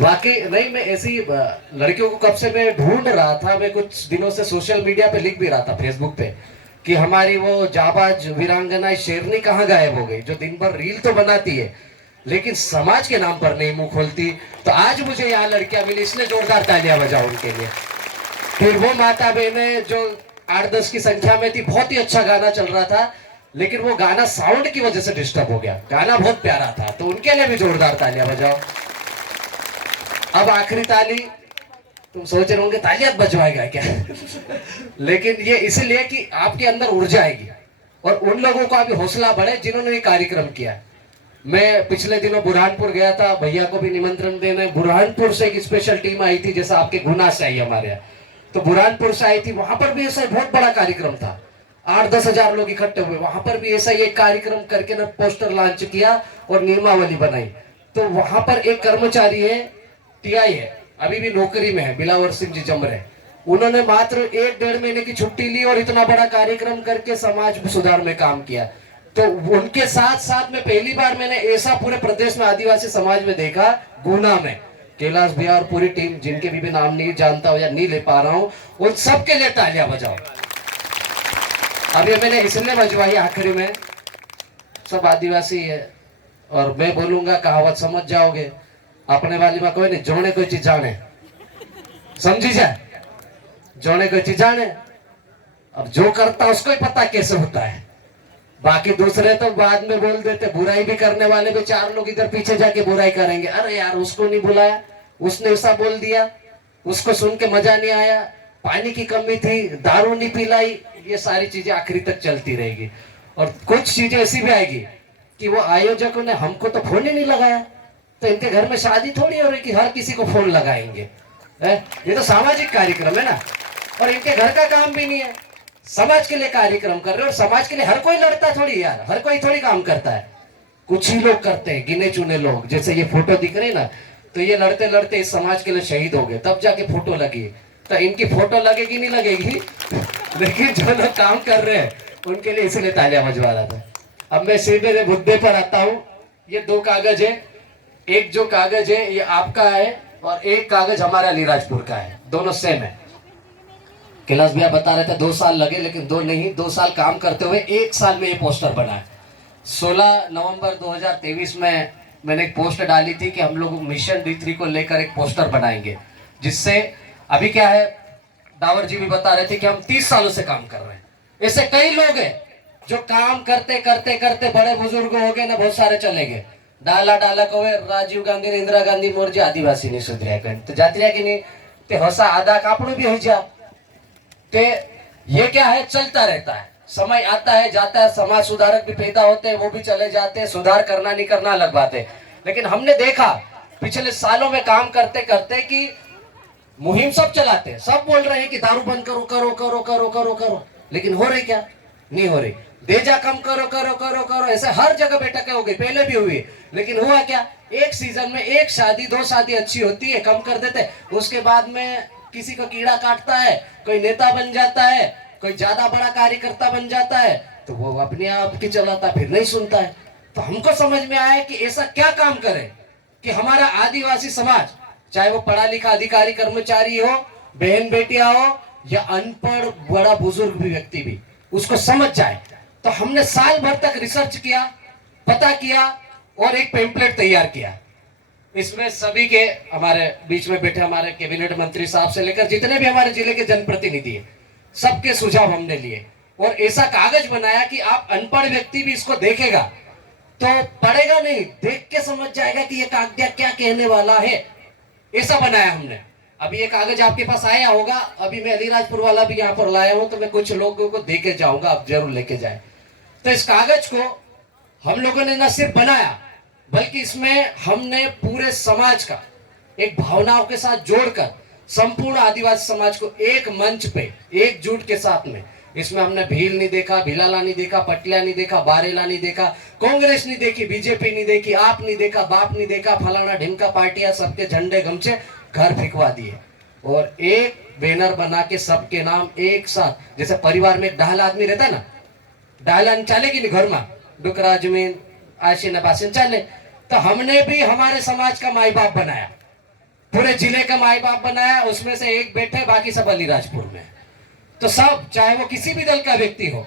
वाकई नहीं, मैं ऐसी लड़कियों को कब से मैं ढूंढ रहा था। मैं कुछ दिनों से सोशल मीडिया पे लिख भी रहा था, फेसबुक पे, कि हमारी वो जाबाज वीरांगना शेरनी कहाँ गायब हो गई, जो दिन भर रील तो बनाती है लेकिन समाज के नाम पर नहीं मुंह खोलती। तो आज मुझे यहाँ लड़कियां मिली, इसलिए जोरदार तालियां बजाओ उनके लिए। फिर वो माता बहने जो 8-10 की संख्या में थी, बहुत ही अच्छा गाना चल रहा था, लेकिन वो गाना साउंड की वजह से डिस्टर्ब हो गया। गाना बहुत प्यारा था, तो उनके लिए भी जोरदार तालियां बजाओ। अब आखिरी ताली, तुम सोच रहे होंगे तालियां बजवाएगा क्या लेकिन ये इसलिए कि आपके अंदर ऊर्जा आएगी और उन लोगों का भी हौसला बढ़े जिन्होंने ये कार्यक्रम किया। मैं पिछले दिनों बुरहानपुर गया था, भैया को भी निमंत्रण देने। बुरहानपुर से एक स्पेशल टीम आई थी, जैसा आपके गुना से आई हमारे यहाँ, तो बुरहानपुर से आई थी। वहां पर भी ऐसा बहुत बड़ा कार्यक्रम था, 8-10 हजार लोग इकट्ठे हुए। वहां पर भी ऐसा एक कार्यक्रम करके ना पोस्टर लॉन्च किया और नियमावली बनाई। तो वहां पर एक कर्मचारी है, टीआई है, अभी भी नौकरी में है, बिलावर सिंह जी जमरे। उन्होंने मात्र 1-1.5 महीने की छुट्टी ली और इतना बड़ा कार्यक्रम करके समाज सुधार में काम किया। तो उनके साथ साथ में पहली बार मैंने ऐसा पूरे प्रदेश में आदिवासी समाज में देखा, गुना में। कैलाश भैया और पूरी टीम, जिनके भी नाम नहीं जानता हूं या नहीं ले पा रहा हूं, उन सबके लिए तालियां बजाओ। अब ये मैंने इसलिए बजवाई आखिरी में, सब आदिवासी है और मैं बोलूंगा, कहावत समझ जाओगे, अपने वाली में कोई नहीं, जोने कोई चीज जाने, समझी जाए, जोने कोई चीज जाने। अब जो करता उसको ही पता कैसे होता है, बाकी दूसरे तो बाद में बोल देते। बुराई भी करने वाले भी 4 लोग इधर पीछे जाके बुराई करेंगे, अरे यार उसको नहीं बुलाया, उसने ऐसा बोल दिया, उसको सुन के मजा नहीं आया, पानी की कमी थी, दारू नहीं पिलाई। ये सारी चीजें आखिरी तक चलती रहेगी। और कुछ चीजें ऐसी भी आएगी कि वो आयोजकों ने हमको तो फोन ही नहीं लगाया, तो इनके घर में शादी थोड़ी हो रही कि हर किसी को फोन लगाएंगे। ये तो सामाजिक कार्यक्रम है ना, और इनके घर का काम भी नहीं है, समाज के लिए कार्यक्रम कर रहे हो। और समाज के लिए हर कोई लड़ता थोड़ी यार, हर कोई थोड़ी काम करता है, कुछ ही लोग करते हैं, गिने चुने लोग। जैसे ये फोटो दिख रही ना, तो ये लड़ते लड़ते इस समाज के लिए शहीद हो गए, तब जाके फोटो लगी। तो इनकी फोटो लगेगी नहीं लगेगी लेकिन जो लोग काम कर रहे हैं उनके लिए इसलिए तालियां बजवा रहा था। अब मैं सीधे मुद्दे पर आता हूँ। ये 2 कागज है, एक जो कागज है ये आपका है और एक कागज हमारे अलीराजपुर का है, दोनों सेम है। कैलाश भैया बता रहे थे 2 साल लगे, लेकिन 2 नहीं, 2 साल काम करते हुए 1 साल में ये पोस्टर बना है। 16 नवंबर 2023 में मैंने एक पोस्ट डाली थी कि हम लोग मिशन D3 को लेकर एक पोस्टर बनाएंगे, जिससे अभी क्या है, डावर जी भी बता रहे थे कि हम 30 सालों से काम कर रहे हैं। ऐसे कई लोग हैं जो काम करते करते करते बड़े बुजुर्ग हो गए ना, बहुत सारे चले गए। डाला डाला कहे राजीव गांधी ने इंदिरा गांधी मोरजी आदिवासी नहीं सुधर्या कहीं तो जाती रहा कि नहीं, ते हसा आधा कापड़ू भी हो जा। ते ये क्या है, चलता रहता है, समय आता है जाता है, समाज सुधारक भी पैदा होते हैं, वो भी चले जाते हैं, सुधार करना नहीं करना अलग बात है। लेकिन हमने देखा पिछले सालों में काम करते करते कि मुहिम सब चलाते हैं, सब बोल रहे हैं कि दारू बंद करो करो करो करो करो करो, लेकिन हो रही क्या, नहीं हो रही। देजा कम करो करो करो करो, ऐसे हर जगह बैठकें हो गई, पहले भी हुई, लेकिन हुआ क्या, एक सीजन में 1 शादी 2 शादी अच्छी होती है, कम कर देते, उसके बाद में किसी को कीड़ा काटता है, कोई नेता बन जाता है, कोई ज्यादा बड़ा कार्यकर्ता बन जाता है, तो वो अपने आप की चलाता, फिर नहीं सुनता है। तो हमको समझ में आया कि ऐसा क्या काम करें कि हमारा आदिवासी समाज, चाहे वो पढ़ा लिखा अधिकारी कर्मचारी हो, बहन बेटियां हो, या अनपढ़ बड़ा बुजुर्ग भी व्यक्ति भी उसको समझ जाए। तो हमने साल भर तक रिसर्च किया, पता किया और एक पेम्पलेट तैयार किया। इसमें सभी के, हमारे बीच में बैठे हमारे कैबिनेट मंत्री साहब से लेकर जितने भी हमारे जिले के जनप्रतिनिधि है, सबके सुझाव हमने लिए और ऐसा कागज बनाया कि आप अनपढ़ व्यक्ति भी इसको देखेगा तो पढ़ेगा नहीं, देख के समझ जाएगा कि ये कागज क्या कहने वाला है। ऐसा बनाया हमने। अभी ये कागज आपके पास आया होगा, अभी मैं अलीराजपुर वाला भी यहाँ पर लाया हूं, तो मैं कुछ लोगों को दे के जाऊंगा, आप जरूर लेके जाए। तो इस कागज को हम लोगों ने न सिर्फ बनाया, बल्कि इसमें हमने पूरे समाज का एक भावनाओं के साथ जोड़कर संपूर्ण आदिवासी समाज को एक मंच पे एकजुट के साथ में, इसमें हमने भील नहीं देखा, भिलाला नहीं देखा, पटिया नहीं देखा, बारेला नहीं देखा, कांग्रेस नहीं देखी, बीजेपी नहीं देखी, आप नहीं देखा, बाप नहीं देखा, फलाना ढिमका पार्टियां, सबके झंडे गमछे घर फेंकवा दिए और एक बैनर बना के सबके नाम एक साथ, जैसे परिवार में 10 आदमी रहता ना, 10 चलेगी नहीं घर में, डुकरा जमीन आशी न बासिन चले, तो हमने भी हमारे समाज का माई बाप बनाया पूरे जिले का माई बाप बनाया, उसमें से एक बैठे, बाकी सब अलीराजपुर में। तो सब, चाहे वो किसी भी दल का व्यक्ति हो,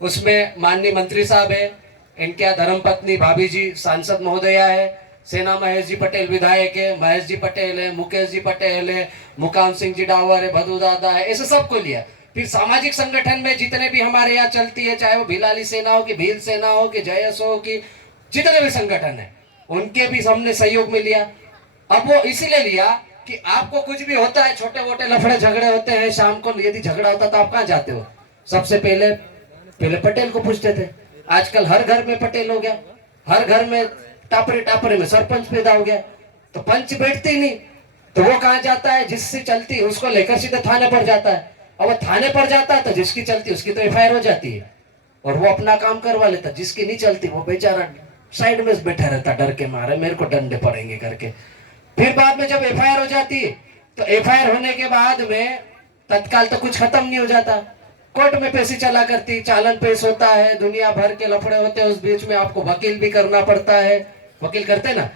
उसमें माननीय मंत्री साहब है, इनके यहाँ धर्मपत्नी भाभी जी सांसद महोदया है, सेना महेश जी पटेल विधायक है, महेश जी पटेल है, मुकेश जी पटेल है, मुकाम सिंह जी डावर है, भदू दादा है, ऐसे सबको लिया। फिर सामाजिक संगठन में जितने भी हमारे यहाँ चलती है, चाहे वो भिलाली सेना हो कि भील सेना हो कि जयस हो कि जितने भी संगठन है, उनके भी हमने सहयोग में लिया। अब वो इसीलिए लिया कि आपको कुछ भी होता है, छोटे मोटे लफड़े झगड़े होते हैं, शाम को यदि झगड़ा होता तो आप कहाँ जाते हो? सबसे पहले पहले पटेल को पूछते थे। आजकल हर घर में पटेल हो गया, हर घर में टापरे टापरे में सरपंच पैदा हो गया, तो पंच बैठते ही नहीं, तो वो कहाँ जाता है? जिससे चलती उसको लेकर सीधे थाने पर जाता है, और वो थाने पर जाता है तो जिसकी चलती उसकी तो एफआईआर हो जाती है और वो अपना काम करवा लेता, जिसकी नहीं चलती वो बेचारा साइड में बैठा रहता डर के मारे, मेरे को डंडे पड़ेंगे करके। फिर बाद में जब एफआईआर हो जाती है तो एफआईआर होने के बाद में तत्काल तो कुछ खत्म नहीं हो जाता, कोर्ट में पैसे चला करती, चालान पेश होता है, दुनिया भर के लफड़े होते हैं, उस बीच में आपको वकील भी करना पड़ता है, वकील करते ना।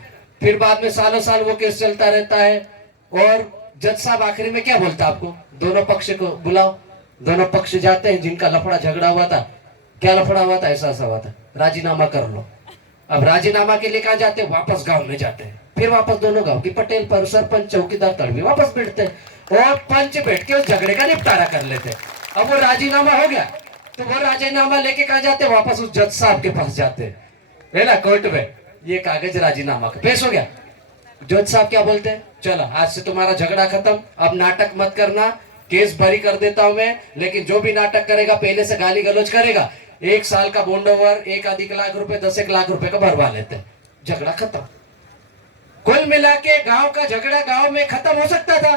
फिर बाद में सालों साल वो केस चलता रहता है और जज साहब आखिरी में क्या बोलता है आपको? दोनों पक्ष को बुलाओ, दोनों पक्ष जाते हैं, जिनका लफड़ा झगड़ा हुआ था, क्या लफड़ा हुआ था, ऐसा ऐसा हुआ था, राजीनामा कर लो। अब राजीनामा के लिए कहाँ जाते हैं? वापस गांव में जाते हैं, फिर वापस दोनों गांव की पटेल पर सरपंच चौकीदार तड़वी वापस बैठते हैं और पंच बैठ के उस झगड़े का निपटारा कर लेते हैं। अब वो राजीनामा हो गया तो वो राजीनामा लेके कहाँ जाते हैं? वापस उस जज साहब के पास जाते हैं, है ना, कोर्ट में। ये कागज राजीनामा का पेश हो गया, जज साहब क्या बोलते हैं? चलो आज से तुम्हारा झगड़ा खत्म, अब नाटक मत करना, केस भरी कर देता हूं मैं, लेकिन जो भी नाटक करेगा पहले से गाली गलौज करेगा, 1 साल का बॉन्ड ओवर, 1 लाख रुपए 10 लाख रुपए का भरवा लेते हैं, झगड़ा खत्म। कुल मिला के गांव का झगड़ा गांव में खत्म हो सकता था,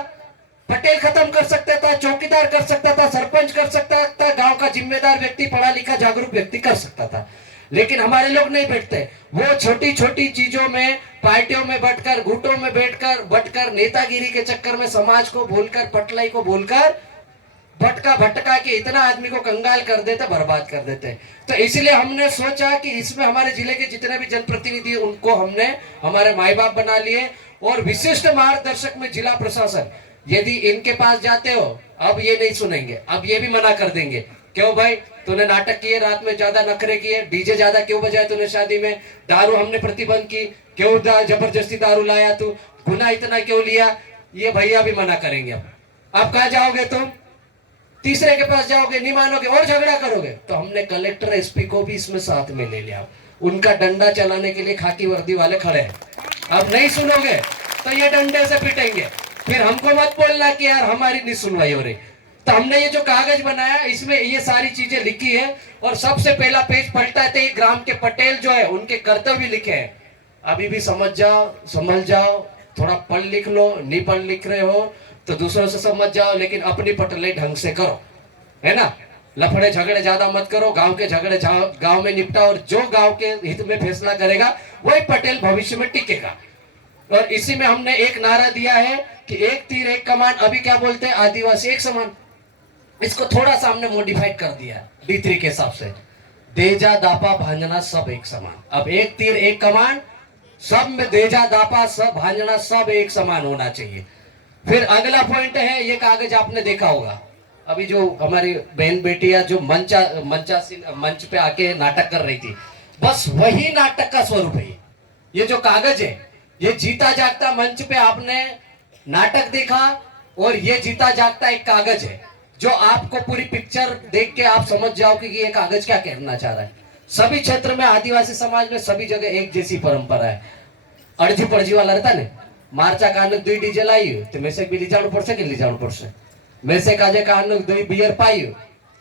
पटेल खत्म कर सकता था, चौकीदार कर सकता था, सरपंच कर सकता था, गांव का जिम्मेदार व्यक्ति, पढ़ा लिखा जागरूक व्यक्ति कर सकता था। लेकिन हमारे लोग नहीं बैठते, वो छोटी छोटी चीजों में, पार्टियों में बैठकर, गुटों में बटकर नेतागिरी के चक्कर में समाज को भूलकर, पटलाई को भूलकर भटका भटका के इतना आदमी को कंगाल कर देते, बर्बाद कर देते। तो इसलिए हमने सोचा कि इसमें हमारे जिले के जितने भी जनप्रतिनिधि उनको हमने हमारे माई बाप बना लिए और विशिष्ट मार्गदर्शक में जिला प्रशासन। यदि इनके पास जाते हो अब ये नहीं सुनेंगे, अब ये भी मना कर देंगे, क्यों भाई तूने नाटक किए, रात में ज्यादा नखरे किए, डीजे ज्यादा क्यों बजाए तूने शादी में, दारू हमने प्रतिबंध की, क्यों जबरदस्ती दारू लाया तू, गुना इतना क्यों लिया, ये भैया भी मना करेंगे। अब कहाँ जाओगे तुम? तीसरे के पास जाओगे, नहीं मानोगे और झगड़ा करोगे। तो हमने कलेक्टर एसपी को भी इसमें साथ में ले लिया, उनका डंडा चलाने के लिए खाकी वर्दी वाले खड़े हैं। अब नहीं सुनोगे तो ये डंडे से पिटेंगे, फिर हमको मत बोलना कि यार हमारी नहीं सुनवाई हो रही। तो हमने ये जो कागज बनाया इसमें ये सारी चीजें लिखी है और सबसे पहला पेज पलटा है तो ये ग्राम के पटेल जो है उनके कर्तव्य लिखे हैं। अभी भी समझ जाओ, संभल जाओ, थोड़ा पढ़ लिख लो, नहीं पढ़ लिख रहे हो तो दूसरों से समझ जाओ, लेकिन अपनी पटलाई ढंग से करो, है ना। लफड़े झगड़े ज्यादा मत करो, गांव के झगड़े गांव में निपटाओ और जो गांव के हित में फैसला करेगा वही पटेल भविष्य में टिकेगा। और इसी में हमने एक नारा दिया है कि एक तीर एक कमान, अभी क्या बोलते हैं, आदिवासी एक समान। इसको थोड़ा सा हमने मॉडिफाइड कर दिया D3 के हिसाब से, देजा दापा भांजना सब एक समान। अब एक तीर एक कमान, सब में देजा दापा सब भांजना सब एक समान होना चाहिए। फिर अगला पॉइंट है, ये कागज आपने देखा होगा, अभी जो हमारी बहन बेटियां जो मंच पे आके नाटक कर रही थी, बस वही नाटक का स्वरूप है। ये जो कागज है ये जीता जागता मंच पे आपने नाटक देखा और ये जीता जागता एक कागज है जो आपको पूरी पिक्चर देख के आप समझ जाओ कि ये कागज क्या कहना चाह रहा है। सभी क्षेत्र में आदिवासी समाज में सभी जगह एक जैसी परंपरा है। अड़जी पड़जी वाला रहता ने, मार्चा कान दुई डीजे लाई तो मेसे भी लीजाणु पड़से कि लीजाणु पड़से, मेसे काजे कान दुई बियर पाई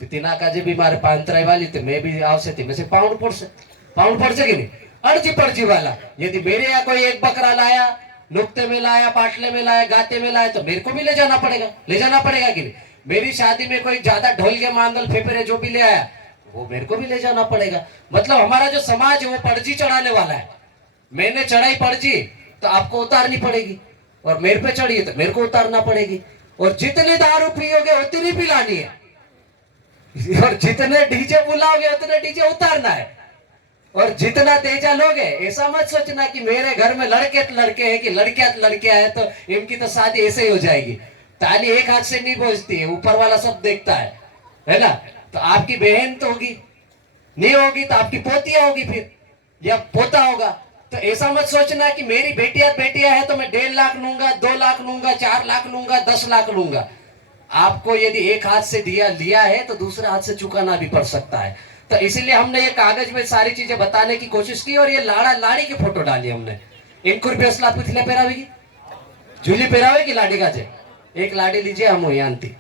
तो तिना काजे भी मारे पांतराई वाली तो मैं भी आवसे थी मेसे पाउंड पड़से कि नहीं। अड़जी पड़जी वाला, यदि मेरे यहाँ कोई एक बकरा लाया, नुक्ते में लाया, पाटले में लाया, गाते में लाया तो मेरे को भी ले जाना पड़ेगा कि नहीं। मेरी शादी में कोई ज्यादा ढोल के मांदल फेफरे जो भी ले आया वो मेरे को भी ले जाना पड़ेगा। मतलब हमारा जो समाज है वो पड़जी चढ़ाने वाला है। मैंने चढ़ाई पड़जी तो आपको उतारनी पड़ेगी और मेरे पे चढ़ी तो मेरे को उतारना पड़ेगी। और जितने दारू पियोगे उतनी पिलानी है और जितने डीजे बुलाओगे उतने डीजे उतारना है। और जितना तेजा लोगे ऐसा मत सोचना कि मेरे घर में लड़के तो लड़के हैं कि लड़कियां तो लड़कियां हैं तो इनकी तो शादी ऐसे ही हो जाएगी। ताली एक हाथ से नहीं पहुंचती है, ऊपर वाला सब देखता है ना। तो आपकी बहन तो होगी, नहीं होगी तो आपकी पोतियां होगी फिर, या पोता होगा। तो ऐसा मत सोचना कि मेरी बेटियां है तो मैं 1.5 लाख लूंगा, 2 लाख लूंगा, 4 लाख लूंगा, 10 लाख लूंगा। आपको यदि एक हाथ से दिया लिया है तो दूसरे हाथ से चुकाना भी पड़ सकता है। तो इसीलिए हमने ये कागज में सारी चीजें बताने की कोशिश की और ये लाड़ा लाड़ी की फोटो डाली हमने। इनको रुपया पुतले पेरावेगी, झूली पेरावेगी लाड़ी का जे एक लाड़ी लीजिए हम जानती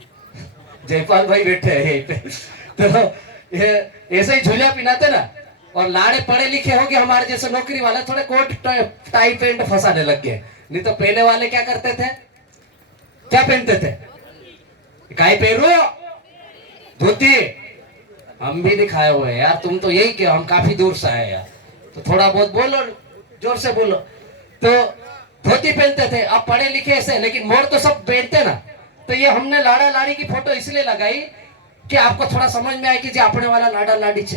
जयपाल भाई बैठे हैं यहीं पे। तो ऐसे ही झूलिया पिनाते ना, और लाड़े पढ़े लिखे हो गए हमारे जैसे नौकरी वाले थोड़े कोट टाई पैंट फंसाने लग गए। नहीं तो पहले वाले क्या करते थे, क्या पहनते थे, काय पहनो धोती। हम भी नहीं खाए हुए यार, तुम तो यही क्यों, हम काफी दूर से आए यार, तो थोड़ा बहुत बोलो, जोर से बोलो। तो धोती पहनते थे, अब पढ़े लिखे से, लेकिन मोर तो सब पहनते ना। तो ये हमने लाड़ा लाड़ी की फोटो इसलिए लगाई कि आपको थोड़ा समझ में आए कि जे अपने वाला लाड़ा लाड़ी छे।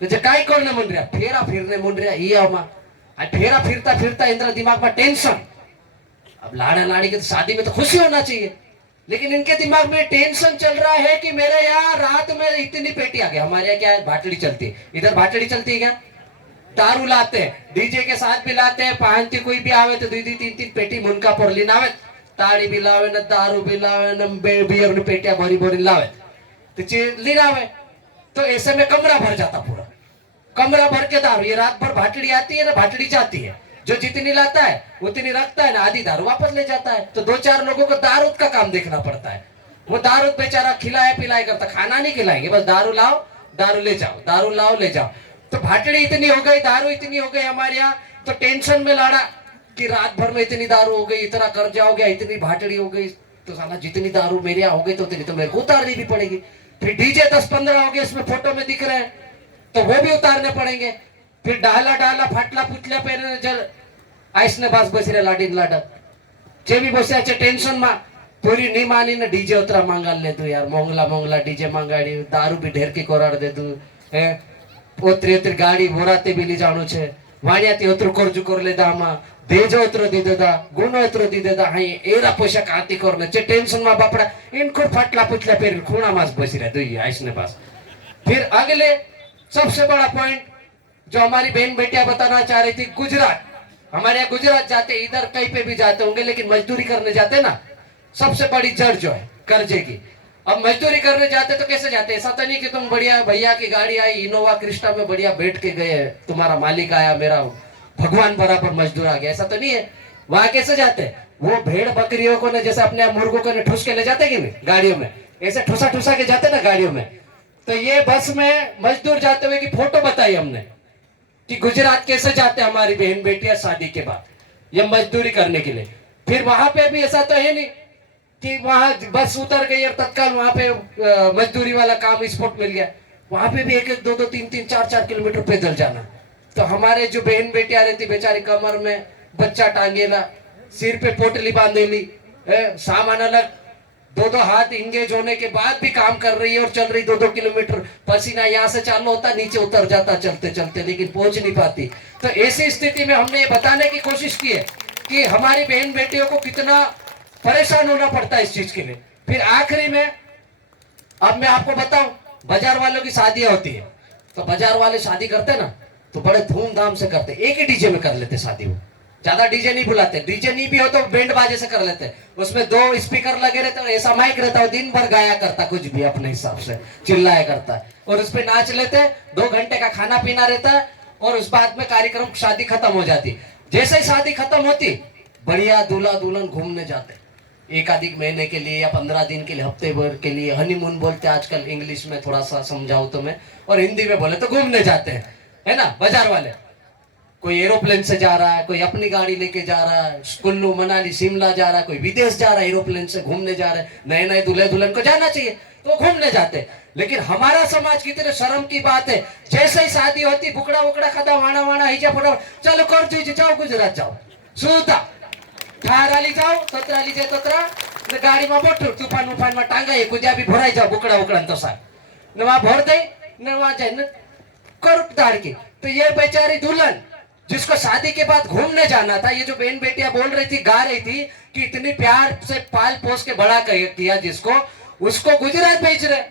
तो जे काय करने मन रहा, फेरा फिरने मन रहा, ये फेरा फिरता फिरता इंद्र दिमाग में टेंशन। अब लाड़ा लाड़ी की तो शादी में तो खुशी होना चाहिए, लेकिन इनके दिमाग में टेंशन चल रहा है कि मेरे यहाँ रात में इतनी पेटी आ गई। हमारे यहाँ क्या है, भाटड़ी चलती है, इधर भाटड़ी चलती है क्या, दारू लाते हैं, डीजे के साथ भी लाते हैं, पांति कोई भी आवे तो 2-3 पेटी मुनका पर लीन आवे, ताड़ी भी लावे न दारू भी लावे न बियर न पेटिया भरी भरी लावे तो लीन आवे। तो ऐसे में कमरा भर जाता, पूरा कमरा भर के दारू। ये रात भर भाटड़ी आती है ना भाटड़ी जाती है, जो जितनी लाता है उतनी रखता है ना, आधी दारू वापस ले जाता है। तो 2-4 लोगों को दारू का काम देखना पड़ता है। वो दारू बेचारा खिलाए पिलाए करता, खाना नहीं खिलाएंगे, बस दारू लाओ दारू ले जाओ, दारू लाओ ले जाओ। तो भाटड़ी इतनी हो गई, दारू इतनी हो गई हमारे यहाँ, तो टेंशन में लाड़ा कि रात भर में इतनी दारू हो गई, इतना कर्जा हो गया, इतनी भाटड़ी हो गई, तो साला जितनी दारू मेरे यहाँ हो गई तो उतनी तो मेरे को उतारनी भी पड़ेगी। फिर डीजे 10-15 हो गए, इसमें फोटो में दिख रहे हैं तो वो भी उतारने पड़ेंगे। फिर डाला डाला फाटला पुतल्या पहने जल आइसने बास बसी रे लाडी लाडा जे भी बस्या छे टेंशन में पूरी नहीं मानी ने डीजे उतरा मांगा ले दू यार, मोंगला मोंगला डीजे मांगाड़ी, दारू भी ढेर की कोराड़ दे दू है, ओतरी ओतरी गाड़ी बोराते भी ली जाणो छे, वाणियाती ओतरू करजू कर ले दामा, देजो उतरो दी देदा, गुनो उतरो दी देदा, हाई एरा पैसा काती करने चे टेंशन में बापड़ा इनको फाटला पुतला पेर खूणा मास बसी रहे दुई आइसने पास। फिर अगले सबसे बड़ा पॉइंट जो हमारी बहन बेटियां बताना चाह रही थी, गुजरात। हमारे यहाँ गुजरात जाते, इधर कहीं पे भी जाते होंगे, लेकिन मजदूरी करने जाते ना, सबसे बड़ी जड़ जो है कर्जे की। अब मजदूरी करने जाते तो कैसे जाते, ऐसा तो नहीं कि तुम बढ़िया भैया की गाड़ी आई इनोवा क्रिस्टा में बढ़िया बैठ के गए, तुम्हारा मालिक आया, मेरा भगवान बराबर मजदूर आ गया, ऐसा तो नहीं है। वहां कैसे जाते, वो भेड़ बकरियों को ने जैसे अपने मुर्गों को ने ठूस के ले जाते कि नहीं गाड़ियों में, ऐसे ठूसा ठूसा के जाते ना गाड़ियों में। तो ये बस में मजदूर जाते हुए की फोटो बताई हमने कि गुजरात कैसे जाते हमारी बहन बेटियां शादी के बाद ये मजदूरी करने के लिए। फिर वहां पे भी ऐसा तो है नहीं कि वहां बस उतर गई और तत्काल वहां पे मजदूरी वाला काम स्पॉट मिल गया। वहां पे भी 1-1, 2-2, 3-3, 4-4 किलोमीटर पैदल जाना। तो हमारे जो बहन बेटियां रहती बेचारी कमर में बच्चा टांगेला, सिर पे पोटली बांधेली, सामान अलग, 2-2 हाथ इंगेज होने के बाद भी काम कर रही है और चल रही 2-2 किलोमीटर, पसीना यहाँ से चालू होता नीचे उतर जाता चलते चलते, लेकिन पहुंच नहीं पाती। तो ऐसी स्थिति में हमने ये बताने की कोशिश की है कि हमारी बहन बेटियों को कितना परेशान होना पड़ता है इस चीज के लिए। फिर आखिरी में अब मैं आपको बताऊं, बाजार वालों की शादियां होती है तो बाजार वाले शादी करते ना तो बड़े धूमधाम से करते, एक ही डीजे में कर लेते शादी, वो ज्यादा डीजे नहीं बुलाते, डीजे नहीं भी हो तो बैंड बाजे से कर लेते, उसमें 2 स्पीकर लगे रहते और ऐसा माइक रहता है, दिन भर गाया करता कुछ भी अपने हिसाब से चिल्लाया करता है और उस पर नाच लेते, 2 घंटे का खाना पीना रहता है और उस बाद में कार्यक्रम शादी खत्म हो जाती। जैसे ही शादी खत्म होती बढ़िया दूल्हा दुल्हन घूमने जाते, 1 महीने के लिए या 15 दिन के लिए, हफ्ते भर के लिए, हनीमून बोलते आजकल इंग्लिश में थोड़ा सा समझाऊं तो मैं, और हिंदी में बोले तो घूमने जाते हैं, है ना। बाजार वाले कोई एरोप्लेन से जा रहा है, कोई अपनी गाड़ी लेके जा रहा है, कुल्लू मनाली शिमला जा रहा है, कोई विदेश जा रहा है, एरोप्लेन से घूमने जा रहे हैं। नए नए दूल्हे दुल्हन को जाना चाहिए तो घूमने जाते हैं। लेकिन हमारा समाज कितने शर्म की बात है, जैसे ही शादी होती बुकड़ा बुकड़ा खाता वाणा वाणा हिजा फोड़ा चलो कर दीजिए, जाओ गुजरात जाओ, सुता ठाराली जाओ, तत्राली जे तत्रा ने गाड़ी में बोटू तूफान उफान में टांगाई कुजा भी भराई जाओ बुकड़ा बुकड़ा तो साहब ने वहां भर दे ने वहां जाए ने कर दाड़ की तो ये बेचारी दुल्हन जिसको शादी के बाद घूमने जाना था, ये जो बहन बेटियां बोल रही थी, गा रही थी कि इतनी प्यार से पाल पोस के बड़ा किया जिसको, उसको गुजरात भेज रहे।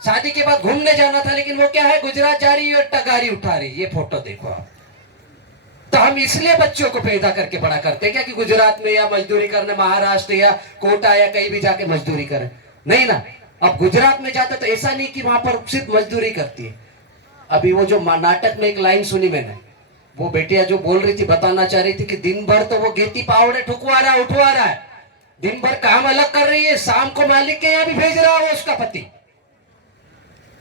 शादी के बाद घूमने जाना था, लेकिन वो क्या है, गुजरात जा रही है और टगारी उठा रही। ये फोटो देखो आप। तो हम इसलिए बच्चों को पैदा करके बड़ा करते हैं क्या कि गुजरात में या मजदूरी करने महाराष्ट्र या कोटा या कहीं भी जाके मजदूरी करें? नहीं ना। अब गुजरात में जाते तो ऐसा नहीं कि वहां पर सिर्फ मजदूरी करती है। अभी वो जो नाटक में एक लाइन सुनी मैंने, वो बेटिया जो बोल रही थी, बताना चाह रही थी कि दिन भर तो वो गेती पावड़े ठुकवा रहा उठवा रहा है, दिन भर काम अलग कर रही है, शाम को मालिक के यहाँ भी भेज रहा है उसका पति।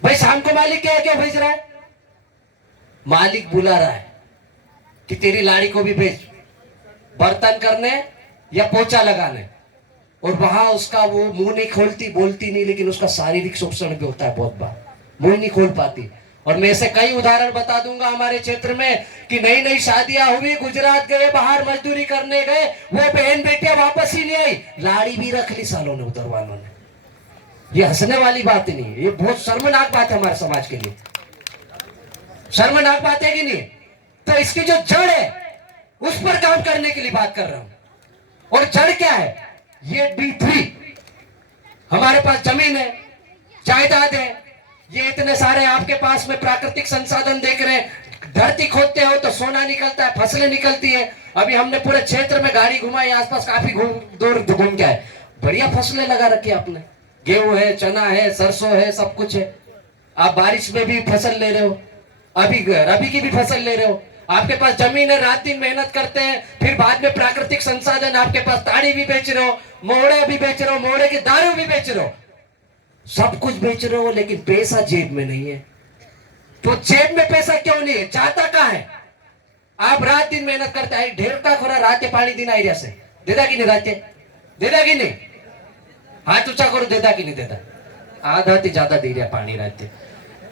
भाई शाम को मालिक के यहाँ क्यों भेज रहा है? मालिक बुला रहा है कि तेरी लाड़ी को भी भेज बर्तन करने या पोछा लगाने, और वहां उसका वो मुंह नहीं खोलती, बोलती नहीं, लेकिन उसका शारीरिक शोषण भी होता है बहुत बार, मुंह नहीं खोल पाती। और मैं ऐसे कई उदाहरण बता दूंगा हमारे क्षेत्र में कि नई नई शादियां हुई, गुजरात गए, बाहर मजदूरी करने गए, वो बहन बेटियां वापस ही नहीं आई, लाड़ी भी रख ली सालों ने उधर वालों ने। ये हंसने वाली बात नहीं है, ये बहुत शर्मनाक बात है हमारे समाज के लिए। शर्मनाक बात है कि नहीं? तो इसकी जो जड़ है उस पर काम करने के लिए बात कर रहा हूं। और जड़ क्या है? ये D3। हमारे पास जमीन है, जायदाद है, ये इतने सारे आपके पास में प्राकृतिक संसाधन देख रहे हैं। धरती खोदते हो तो सोना निकलता है, फसलें निकलती है। अभी हमने पूरे क्षेत्र में गाड़ी घुमाई, आसपास काफी दूर घूम के आए, बढ़िया फसलें लगा रखी आपने, गेहूं है, चना है, सरसों है, सब कुछ है। आप बारिश में भी फसल ले रहे हो, अभी रबी की भी फसल ले रहे हो, आपके पास जमीन है, रात दिन मेहनत करते हैं, फिर बाद में प्राकृतिक संसाधन आपके पास, ताड़ी भी बेच रहे हो, मोड़े भी बेच रहे हो, मोड़े की दारू भी बेच रहे हो, सब कुछ बेच रहे हो, लेकिन पैसा जेब में नहीं है। तो जेब में पैसा क्यों नहीं है? जाता कहां है? आप रात दिन मेहनत करते हैं, ढेर का खोरा रात पानी दिन आई से देता कि नहीं, रात देता कि नहीं? हाथ ऊंचा करो, देता कि नहीं देता? आधा से ज्यादा दे रहा पानी रहते।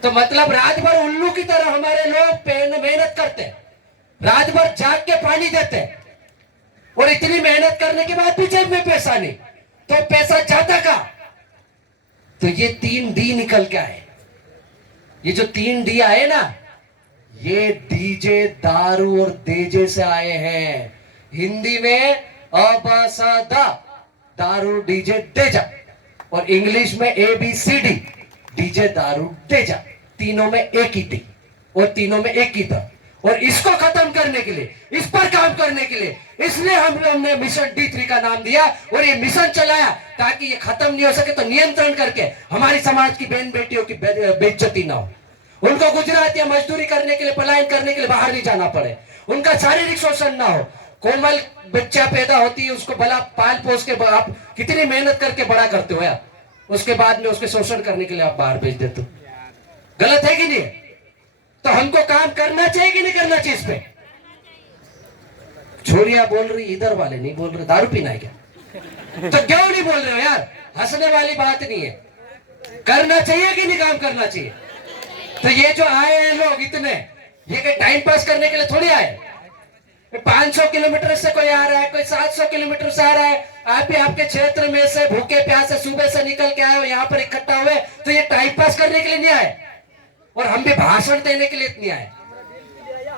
तो मतलब रात भर उल्लू की तरह हमारे लोग मेहनत करते हैं, रात भर जाग के पानी देते हैं, और इतनी मेहनत करने के बाद भी जेब में पैसा नहीं, तो पैसा जाता का? तो ये 3D निकल के आए। ये जो 3D आए ना, ये डीजे, दारू और देजे से आए हैं। हिंदी में अबसदा, दारू डीजे देजा, और इंग्लिश में ABCD, डीजे दारू देजा, तीनों में एक ही डी और तीनों में एक ही द। और इसको खत्म करने के लिए, इस पर काम करने के लिए, इसलिए हमने मिशन D3 का नाम दिया, और ये मिशन चलाया ताकि ये खत्म नहीं हो सके तो नियंत्रण करके हमारी समाज की बहन बेटियों की बेइज्जती ना हो, उनको गुजरात या मजदूरी करने के लिए, पलायन करने के लिए बाहर नहीं जाना पड़े, उनका शारीरिक शोषण ना हो। कोमल बच्चा पैदा होती है, उसको भला पाल पोस के आप कितनी मेहनत करके बड़ा करते हो यार, उसके बाद में उसके शोषण करने के लिए आप बाहर भेज देते हो। गलत है कि नहीं? तो हमको काम करना चाहिए कि नहीं करना चाहिए इस पे? छोरिया बोल रही, इधर वाले नहीं बोल रहे, दारू पीना है क्या? तो क्यों नहीं बोल रहे हो यार? हंसने वाली बात नहीं है, करना चाहिए कि नहीं काम करना चाहिए? तो ये जो आए हैं लोग इतने, ये टाइम पास करने के लिए थोड़ी आए। 500 किलोमीटर से कोई आ रहा है, कोई 700 किलोमीटर से आ रहा है, आप भी आपके क्षेत्र में से भूखे प्यासे सुबह से निकल के आए हो, यहाँ पर इकट्ठा हुए, तो ये टाइम पास करने के लिए नहीं आए, और हम भी भाषण देने के लिए नहीं आए।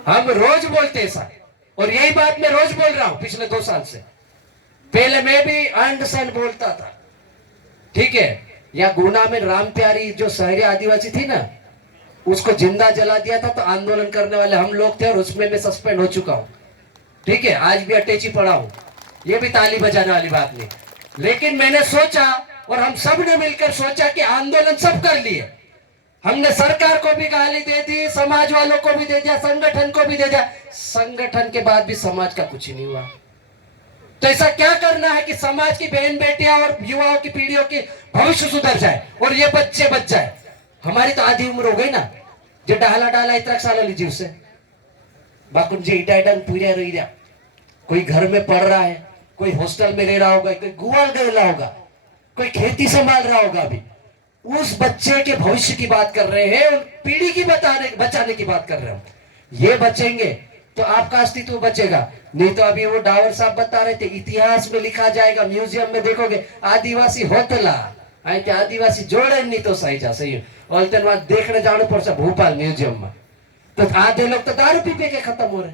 हम रोज बोलते हैं ऐसा, और यही बात मैं रोज बोल रहा हूं पिछले 2 साल से। पहले मैं भी अंड सन बोलता था, ठीक है? या गुना में राम प्यारी जो शहरी आदिवासी थी ना, उसको जिंदा जला दिया था, तो आंदोलन करने वाले हम लोग थे, और उसमें मैं सस्पेंड हो चुका हूं, ठीक है? आज भी अटैची पड़ा हूं, ये भी ताली बजाने वाली बात नहीं। लेकिन मैंने सोचा, और हम सब ने मिलकर सोचा कि आंदोलन सब कर लिए, हमने सरकार को भी गाली दे दी, समाज वालों को भी दे दिया, संगठन को भी दे दिया, संगठन के बाद भी समाज का कुछ ही नहीं हुआ। तो ऐसा क्या करना है कि समाज की बहन बेटियां और युवाओं की पीढ़ियों की भविष्य सुधर जाए और ये बच्चे बच जाए? हमारी तो आधी उम्र हो गई ना, जो डाला डाला इतना साल लीजिए उससे बाकुन जी इटा पूरा रही रहा, कोई घर में पढ़ रहा है, कोई हॉस्टल में रह रहा होगा, कोई गुआल गया होगा, कोई खेती संभाल रहा होगा। अभी उस बच्चे के भविष्य की बात कर रहे हैं, पीढ़ी की बचाने की बात कर रहे हैं। ये बचेंगे तो आपका अस्तित्व बचेगा, नहीं तो अभी वो डावर साहब बता रहे थे, इतिहास में लिखा जाएगा, म्यूजियम में देखोगे आदिवासी होतला आदिवासी जोड़े नहीं तो सही जा सही और देखने जाने पड़ता भोपाल म्यूजियम में, तो आधे लोग तो दारू पी के खत्म हो रहे,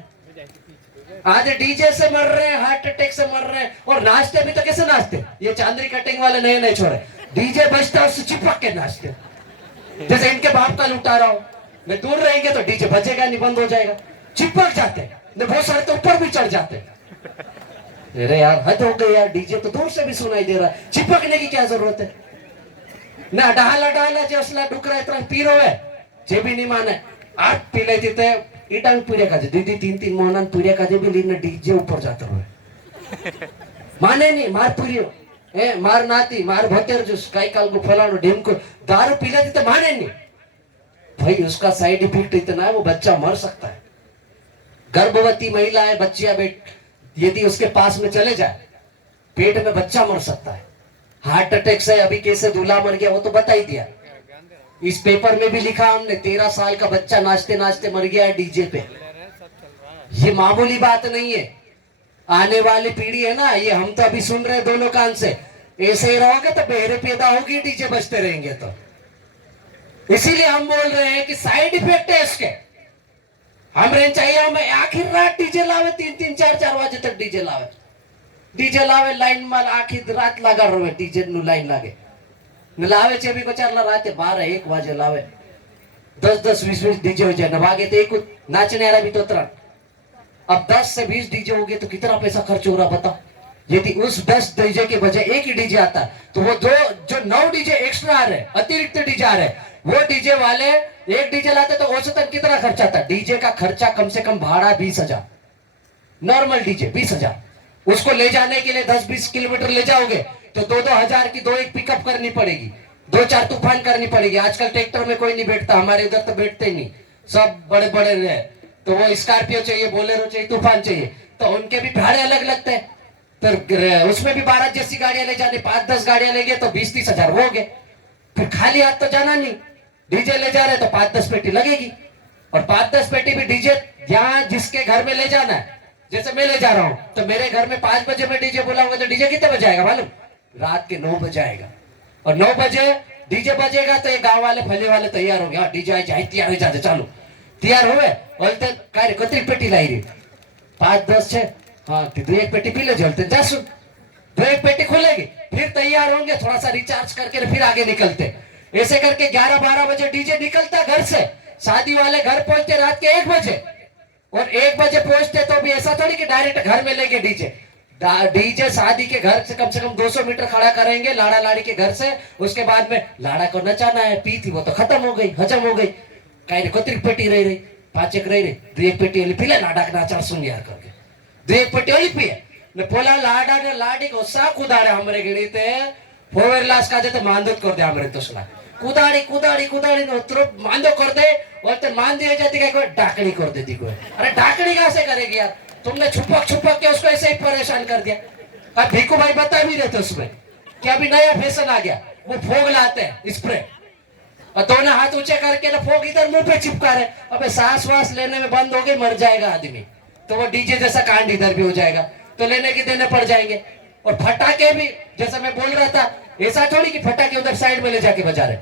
आधे डीजे से मर रहे हैं, हार्ट अटैक से मर रहे हैं। और नाचते भी तो कैसे नाचते, ये चांदनी कटिंग वाले नए नए छोड़े, डीजे बजता है उससे चिपक के नाचते, जैसे इनके बाप का लुटा रहा हो। मैं दूर रहेंगे तो डीजे बजेगा नहीं, बंद हो जाएगा, चिपक जाते हैं। बहुत सारे तो ऊपर भी चढ़ जाते हैं। अरे यार हद हो गई यार, डीजे तो दूर से भी सुनाई दे रहा है, चिपकने की क्या जरूरत है ना। डाला डाला जसला डुकरा इतना पीरो है जे भी नहीं माने। आठ पीले तिथे इटांग पुरे का दीदी 3-3 मोहनन पुरे का भी लीन डीजे ऊपर जाता हुए माने नहीं। मार पुरियो ए मार नाती मार भतेर जूस कई काल को फलानो ढीम को दारू पी लेती तो माने नहीं भाई, उसका साइड इफेक्ट इतना है वो बच्चा मर सकता है। गर्भवती महिला है, बच्चिया बेट यदि उसके पास में चले जाए पेट में बच्चा मर सकता है। हार्ट अटैक से अभी कैसे दूल्हा मर गया वो तो बता ही दिया, इस पेपर में भी लिखा हमने 13 साल का बच्चा नाचते नाचते मर गया है डीजे पे। ये मामूली बात नहीं है। आने वाली पीढ़ी है ना, ये हम तो अभी सुन रहे दोनों कान से, ऐसे ही रहोगे तो बहरे पैदा होगी, डीजे बजते रहेंगे तो। इसीलिए हम बोल रहे हैं कि साइड इफेक्ट है इसके। हमरे चाहिए हमें आखिर रात डीजे लावे, 3-3 4-4 बजे तक डीजे लावे लाइन में आखिर रात लगा रहे डीजे नु लाइन लागे न लावे छे भी कोचारला राते 12-1 वाजे लावे 10-10 20-20 डीजे हो जाए न भागे तो एक नाचने वाला भी तो 3। अब 10 से 20 डीजे हो गए तो कितना पैसा खर्च हो रहा बताओ। यदि उस 10 डीजे के बजाय एक ही डीजे आता तो वो जो 9 डीजे एक्स्ट्रा आ रहे अतिरिक्त डीजे आ रहे, वो डीजे वाले एक डीजे लाते तो औसतन कितना खर्चा आता। डीजे का खर्चा कम से कम भाड़ा 20,000, नॉर्मल डीजे 20,000। उसको ले जाने के लिए 10-20 किलोमीटर ले जाओगे तो 2-2 हजार की 2-1 पिकअप करनी पड़ेगी, 2-4 तूफान करनी पड़ेगी। आजकल ट्रैक्टर में कोई नहीं बैठता, हमारे उधर तो बैठते ही नहीं, सब बड़े बड़े है। तो वो स्कॉर्पियो चाहिए, बोलेरो चाहिए, तूफान चाहिए, तो उनके भी भाड़े अलग लगते हैं। तो उसमें भी 12 जैसी गाड़ियां ले जाने, 5-10 गाड़ियां ले गए तो 20-30 हजार वो हो गए। फिर खाली हाथ तो जाना नहीं, डीजे ले जा रहे तो 5-10 पेटी लगेगी। और 5-10 पेटी भी डीजे यहाँ जिसके घर में ले जाना है, जैसे मैं ले जा रहा हूं तो मेरे घर में 5 बजे में डीजे बुलाऊंगा तो डीजे कितने बजे आएगा मालूम, रात के 9 बजे आएगा। और 9 बजे डीजे बजेगा तो ये गांव वाले फले वाले तैयार होंगे, हाँ डीजे जाए तैयार हो जाते, चालू तैयार हुए बोलते काय कतरी पेटी लाई रही 5-10 छे, हाँ तो 1 पेटी पी ले जलते जासू, 1 पेटी खुलेगी फिर तैयार होंगे, थोड़ा सा रिचार्ज करके फिर आगे निकलते। ऐसे करके 11-12 बजे डीजे निकलता घर से, शादी वाले घर पहुंचते रात के 1 बजे, और 1 बजे पहुंचते तो भी ऐसा थोड़ी कि डायरेक्ट घर में लेके डीजे डीजे शादी के घर से कम 200 मीटर खड़ा करेंगे लाड़ा लाड़ी के घर से। उसके बाद में लाड़ा को नचाना है, पी थी वो तो खत्म हो गई, हजम हो गई, कहीं कोतरी पेटी रही 5-1 रही 2-1 पेटी ओली पीले लाड़ा का नाचार सुन यार करके 2-1 पेटी ओली पिए ने पोला लाड़ा ने लाड़ी को सा कुदाड़े हमरे गिणीते फोर लास का तो मांदोत कर दे हमरे तो सुना कुदाड़ी कुदाड़ी कुदाड़ी ने उतरो मांदो कर दे, और तो मान दी जाती है कोई डाकड़ी कर देती कोई। अरे डाकड़ी कैसे करेगी यार, तुमने छुपक छुपक के उसको ऐसे ही परेशान कर दिया। अब भीखू भाई बता भी रहे थे उसमें कि अभी नया फैशन आ गया, वो फोग लाते हैं स्प्रे, और दोनों हाथ ऊंचे करके ना फोग इधर मुंह पे चिपका रहे। अबे सांस वास लेने में बंद हो गई, मर जाएगा आदमी, तो वो डीजे जैसा कांड इधर भी हो जाएगा, तो लेने के देने पड़ जाएंगे। और फटाके भी जैसा मैं बोल रहा था, ऐसा थोड़ी कि फटाके उधर साइड में ले जाके बजा रहे,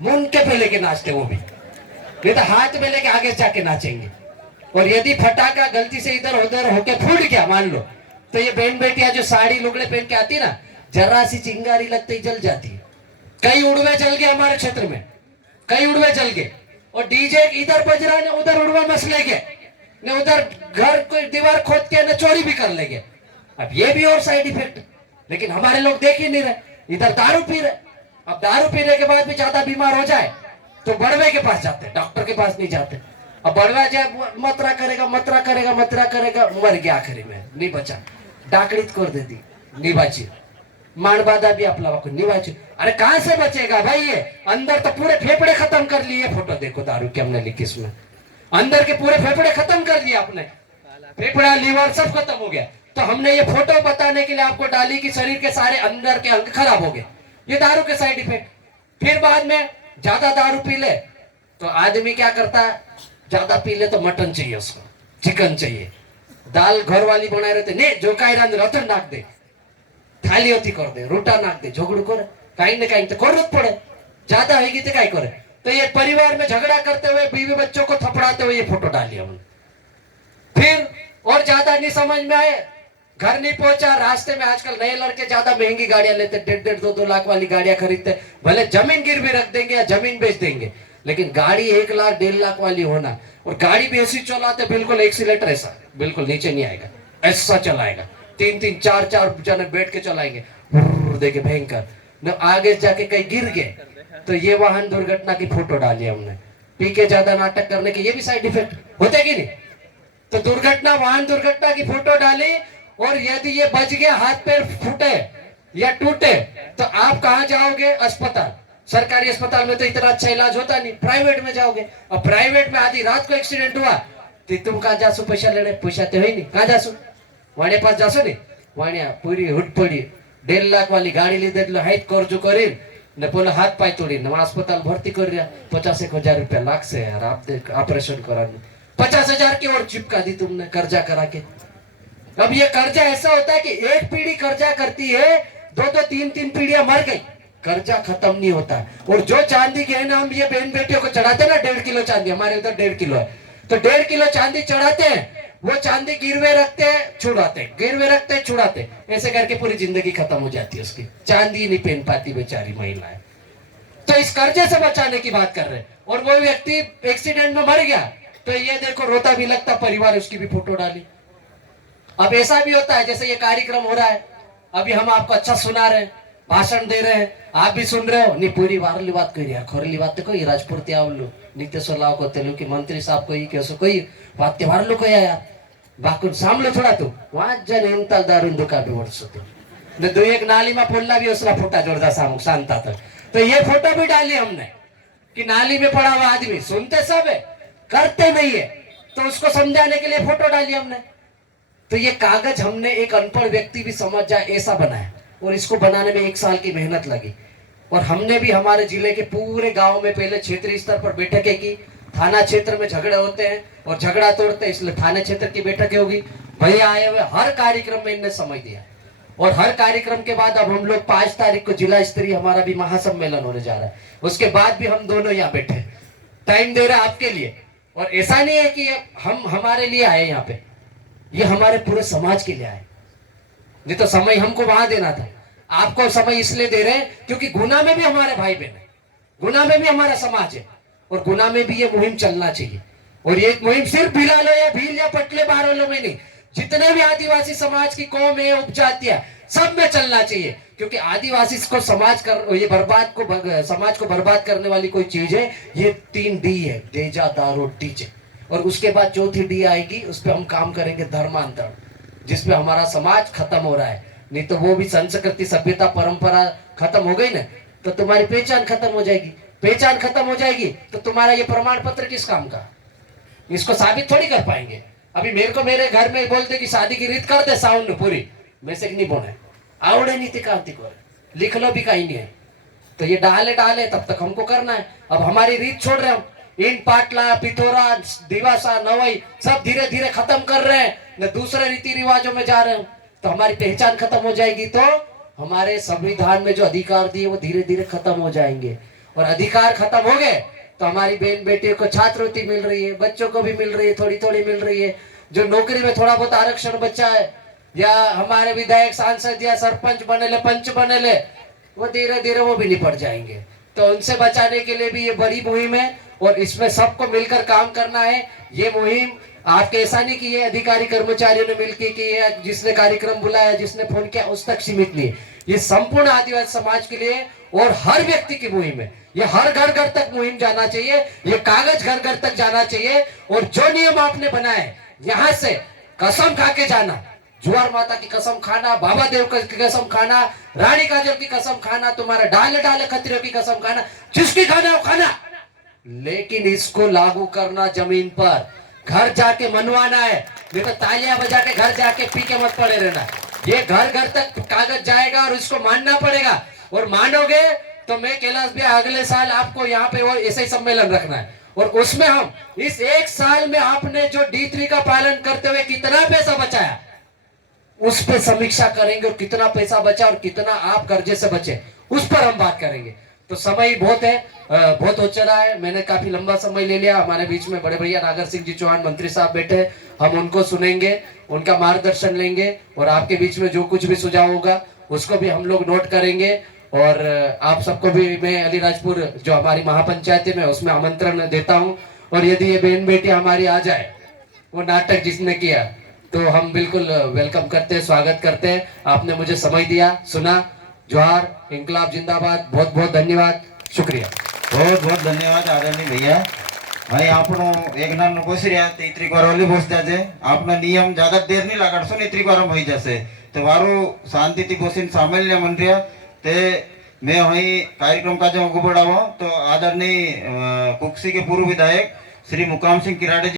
मुंह के पे लेके नाचते वो भी, नहीं तो हाथ में लेके आगे जाके नाचेंगे। और यदि फटाका गलती से इधर उधर होके फूट गया मान लो, तो ये बहन बेटियां जो साड़ी लुगड़े पहन के आती ना, जरा सी चिंगारी लगते ही जल जाती है। कई उड़वे जल गए हमारे क्षेत्र में, कई उड़वे जल गए, और डीजे इधर बज रहा ने उधर उड़वा मस ले गए ने, उधर घर को दीवार खोद के न चोरी भी कर लेंगे। अब ये भी और साइड इफेक्ट, लेकिन हमारे लोग देख ही नहीं रहे, इधर दारू पी रहे। अब दारू पीने के बाद भी ज्यादा बीमार हो जाए तो बड़वे के पास जाते, डॉक्टर के पास नहीं जाते। अब बड़वा जाए मतरा करेगा मतरा करेगा मतरा करेगा, मर गया आखिरी में, नहीं बचा, डाकड़ीत कर देती, नहीं बची, मानबादा भी अपना नहीं बची। अरे कहां से बचेगा भाई, ये अंदर तो पूरे फेफड़े खत्म कर लिए। फोटो देखो दारू की हमने लिखी इसमें, अंदर के पूरे फेफड़े खत्म कर दिए आपने, फेफड़ा लीवर सब खत्म हो गया। तो हमने ये फोटो बताने के लिए आपको डाली कि शरीर के सारे अंदर के अंग खराब हो गए, ये दारू के साइड इफेक्ट। फिर बाद में ज्यादा दारू पी ले तो आदमी क्या करता है, ज्यादा पी ले तो मटन चाहिए उसको, चिकन चाहिए, दाल घर वाली बनाए रहते ने जो काई रांध रतन नाक दे, थाली होती कर दे, रोटा नाक दे, झगड़ू करे, कहीं ना कहीं तो करना पड़े, ज्यादा होगी तो कई करे। तो ये परिवार में झगड़ा करते हुए बीवी बच्चों को थपड़ाते हुए ये फोटो डाली हमने। फिर और ज्यादा नहीं समझ में आए, घर नहीं पहुंचा, रास्ते में आजकल नए लड़के ज्यादा महंगी गाड़ियां लेते, 1.5 2 लाख वाली गाड़ियां खरीदते, भले जमीन गिर भी रख देंगे या जमीन बेच देंगे, लेकिन गाड़ी 1 लाख 1.5 लाख वाली होना, और गाड़ी भी ऐसी चलाते बिल्कुल एक्सीलेटर ऐसा बिल्कुल नीचे नहीं आएगा, ऐसा चलाएगा, 3 4 जने बैठ के चलाएंगे, देखे भयंकर न, आगे जाके कहीं गिर गए तो ये वाहन दुर्घटना की फोटो डाली हमने। पी के ज्यादा नाटक करने के ये भी साइड इफेक्ट होते कि नहीं? तो दुर्घटना, वाहन दुर्घटना की फोटो डाली, और यदि ये बच गया, हाथ पैर फूटे या टूटे, तो आप कहां जाओगे? अस्पताल। सरकारी अस्पताल में तो इतना अच्छा इलाज होता नहीं, प्राइवेट में जाओगे। अब प्राइवेट में आधी रात को एक्सीडेंट हुआ तो तुम कहा जासू पैसा लेने? पैसा तो है नहीं, कहा जासू? वाणे पास जासो नहीं, वाणे पूरी हुट पड़ी 1.5 लाख वाली गाड़ी લીધેલો હાઈટ કરજો કરી ને પોલો હાથ પાય તોડી ને अस्पताल भर्ती कर रहा, 50-1 रुपया लागसे यार, आप देख ऑपरेशन कराने 50,000 की और चिपका दी तुमने कर्जा करा के। अब ये कर्जा ऐसा होता है कि एक पीढ़ी कर्जा करती है, 2 3 पीढ़ियां मर गई, कर्जा खत्म नहीं होता। और जो चांदी गहना हम ये बहन बेटियों को चढ़ाते ना, 1.5 किलो चांदी, हमारे उधर 1.5 किलो है, तो 1.5 किलो चांदी चढ़ाते हैं, वो चांदी गिरवे रखते हैं छुड़ाते, गिरवे रखते हैं छुड़ाते, ऐसे करके पूरी जिंदगी खत्म हो जाती है उसकी, चांदी नहीं पहन पाती बेचारी महिलाएं। तो इस कर्जे से बचाने की बात कर रहे हैं। और वो व्यक्ति एक्सीडेंट में मर गया, तो ये देखो रोता भी लगता परिवार, उसकी भी फोटो डाली। अब ऐसा भी होता है, जैसे ये कार्यक्रम हो रहा है, अभी हम आपको अच्छा सुना रहे हैं, भाषण दे रहे हैं, आप भी सुन रहे हो, नहीं पूरी वारली बात कही रहा, खोरली बात तो कोई राजपूती आवलो नित्य लाव को तेलु की मंत्री साहब को कैसो कोई बात त्योहार लो कोई यार बाकुन सामलो थोड़ा तू वहां जन हिमताल दारून दुका भी वर्ष ने 2-1 नाली में पोलना भी उसका फोटा जोरदार सामू शांता था। तो ये फोटो भी डाली हमने कि नाली में पड़ा हुआ आदमी, सुनते सब है करते नहीं है, तो उसको समझाने के लिए फोटो डाली हमने। तो ये कागज हमने एक अनपढ़ व्यक्ति भी समझ जाए ऐसा बनाया, और इसको बनाने में 1 साल की मेहनत लगी। और हमने भी हमारे जिले के पूरे गांव में पहले क्षेत्रीय स्तर पर बैठकें की, थाना क्षेत्र में झगड़े होते हैं और झगड़ा तोड़ते हैं, इसलिए थाने क्षेत्र की बैठकें होगी, भैया आए हुए, हर कार्यक्रम में इनने समय दिया। और हर कार्यक्रम के बाद अब हम लोग 5 तारीख को जिला स्तरीय हमारा भी महासम्मेलन होने जा रहा है, उसके बाद भी हम दोनों यहाँ बैठे, टाइम दे रहे हैं आपके लिए। और ऐसा नहीं है कि हम हमारे लिए आए यहाँ पे, ये हमारे पूरे समाज के लिए आए, नहीं तो समय हमको वहां देना था। आपको समय इसलिए दे रहे हैं क्योंकि गुना में भी हमारे भाई बहन है, गुना में भी हमारा समाज है, और गुना में भी ये मुहिम चलना चाहिए। और ये मुहिम सिर्फ भिलालो या भील या पटले बारोलो में नहीं, जितने भी आदिवासी समाज की कौम है, उपजातियां, सब में चलना चाहिए। क्योंकि आदिवासी को समाज समाज को बर्बाद करने वाली कोई चीज है, ये 3 डी है, देजा दारू डीजे, और उसके बाद 4थी डी आएगी, उस पर हम काम करेंगे धर्मांतरण, जिसमें हमारा समाज खत्म हो रहा है। नहीं तो वो भी संस्कृति सभ्यता परंपरा खत्म हो गई ना, तो तुम्हारी पहचान खत्म हो जाएगी, पहचान खत्म हो जाएगी तो तुम्हारा ये प्रमाण पत्र किस काम का? इसको साबित थोड़ी कर पाएंगे। अभी मेरे को मेरे घर में बोलते कि शादी की रीत कर दे साउंड पूरी, मैं से नहीं बोले आवड़े नहीं तिकाती को लिख लो भी कहीं नहीं है, तो ये डाले तब तक हमको करना है। अब हमारी रीत छोड़ रहे हम, इन पाटला पिथोरा दिवासा नवई सब धीरे धीरे खत्म कर रहे हैं, न दूसरे रीति रिवाजों में जा रहे हैं, तो हमारी पहचान खत्म हो जाएगी, तो हमारे संविधान में जो अधिकार दिए वो धीरे धीरे खत्म हो जाएंगे। और अधिकार खत्म हो गए तो हमारी बहन बेटियों को छात्रवृत्ति मिल रही है, बच्चों को भी मिल रही है, थोड़ी थोड़ी मिल रही है, जो नौकरी में थोड़ा बहुत आरक्षण बचा है, या हमारे विधायक सांसद या सरपंच बनेले पंच बनेले, वो धीरे धीरे वो भी निपट जाएंगे। तो उनसे बचाने के लिए भी ये बड़ी मुहिम है, और इसमें सबको मिलकर काम करना है। ये मुहिम आपके ऐसा नहीं कि ये अधिकारी कर्मचारियों ने मिलकर कि ये जिसने कार्यक्रम बुलाया, जिसने फोन किया उस तक सीमित नहीं है, ये संपूर्ण आदिवासी समाज के लिए और हर व्यक्ति की मुहिम है। ये हर घर घर तक मुहिम जाना चाहिए, ये कागज घर घर तक जाना चाहिए। और जो नियम आपने बनाए, यहाँ से कसम खा के जाना, जुआर माता की कसम खाना, बाबा देव की कसम खाना, रानी काजल की कसम खाना, तुम्हारे डाले डाले खतरियों की कसम खाना, जिसकी खाना हो खाना, लेकिन इसको लागू करना जमीन पर, घर जाके मनवाना है, नहीं तो तालियां बजा के घर जाके पी के मत पड़े रहना। ये घर घर तक कागज जाएगा और इसको मानना पड़ेगा, और मानोगे तो मैं कैलाश भैया अगले साल आपको यहाँ पे वो ऐसे ही सम्मेलन रखना है, और उसमें हम इस 1 साल में आपने जो D3 का पालन करते हुए कितना पैसा बचाया उस पर समीक्षा करेंगे, और कितना पैसा बचा और कितना आप कर्जे से बचे उस पर हम बात करेंगे। तो समय बहुत है, बहुत हो चला है, मैंने काफी लंबा समय ले लिया। हमारे बीच में बड़े भैया नागर सिंह जी चौहान मंत्री साहब बैठे हैं, हम उनको सुनेंगे, उनका मार्गदर्शन लेंगे और आपके बीच में जो कुछ भी सुझाव होगा उसको भी हम लोग नोट करेंगे। और आप सबको भी मैं अलीराजपुर जो हमारी महापंचायत है मैं उसमें आमंत्रण देता हूँ। और यदि ये बहन बेटी हमारी आ जाए, वो नाटक जिसने किया, तो हम बिल्कुल वेलकम करते हैं, स्वागत करते हैं। आपने मुझे समय दिया, सुना। जोहार, इंकलाब जिंदाबाद। बहुत बहुत धन्यवाद, शुक्रिया। बहुत बहुत धन्यवाद आदरणीय भैया। भाई આપણો એક નાનો પૂછી રહ્યા તો ઇત્રીક વાર ઓલી બોસતા છે આપનો નિયમ જ્યાદા દેર નહીં લાગાડશો ને ઇત્રીક વારમાં હોઈ જશે તો વારું શાંતિથી બોસીને સામેલ મંડ્યા તે मैं वही कार्यक्रम का जो अगुबड़ावा तो आदरणीय कुक्सी के पूर्व विधायक श्री मुकाम सिंह किराड़े